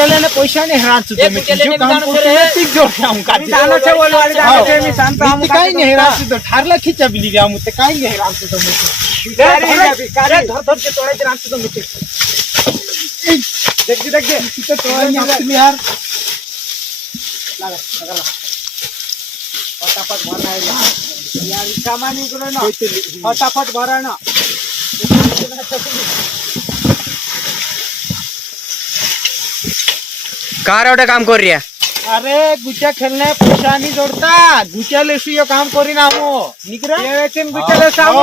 गुच्याल्याने पैसा नाही राहतो तुम्ही जो काम करतो ती जोड आम का जानो बोलवाडी जानो मी सांगतो आम काय नाही राहतो ठारला खिचा बिली गा मग काय नाही राहतो तुम्ही धर धर के तोडायचे राहतो तुम्ही देख तिथे तोडायचे तुम्ही यार लगा फटाफट भरना यार सामानी करो ना फटाफट भरा ना कार एवढं काम करू रिया अरे गुच्या खेळणे पैसा नाही जोडता गुच्या लेशी यो काम करी ना मो निकरा येवेचेन गुच्याले सामो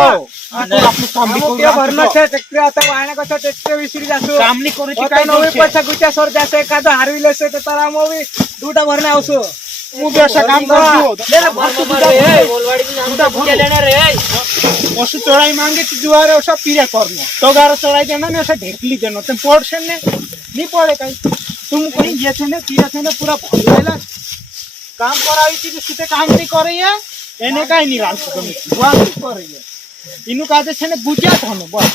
आपलं काम के भरणं छे ट्रॅक्टर आता वाहना कसं ट्रॅक्टर विसरी जासो काम नाही करूची काय काय नवे पैसा गुच्या सोर जासे एखादा हारविले से तर तारा मोवी दुटा भरणे आवसो मु बेसा काम करतो ले ना भरतो बोलवाडी में गुच्याल्याने रे पशु चढ़ाई मांगे तो जुआरे ओसा पीरा करनो तो गारो चढ़ाई देना ने ओसा ढेकली देनो तुम पोर्शन ने नहीं पड़े कहीं तुम कहीं ये थे ने पीरा थे ने पूरा भरलेला काम करावी थी सीधे काम नहीं कर रही है एने काई नहीं राखो तुम बुआ नहीं कर रही है इनु काजे छे ने गुजिया थनो बस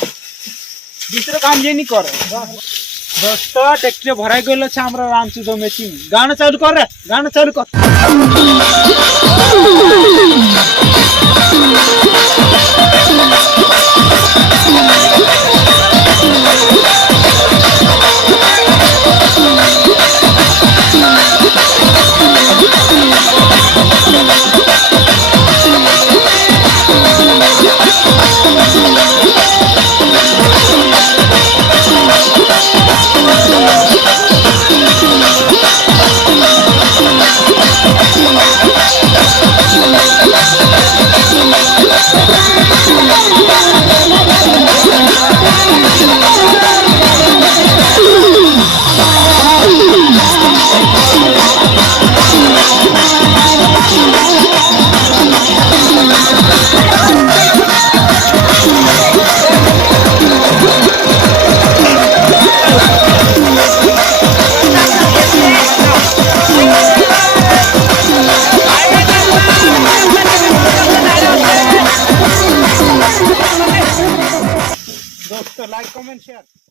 दूसरे काम ये नहीं कर दोस्त ट्रैक्टर भराई गेलो छे हमरा रामचंद्र मेचिन गाना चालू कर रे गाना चालू कर दोस्तों लाइक कमेंट शेयर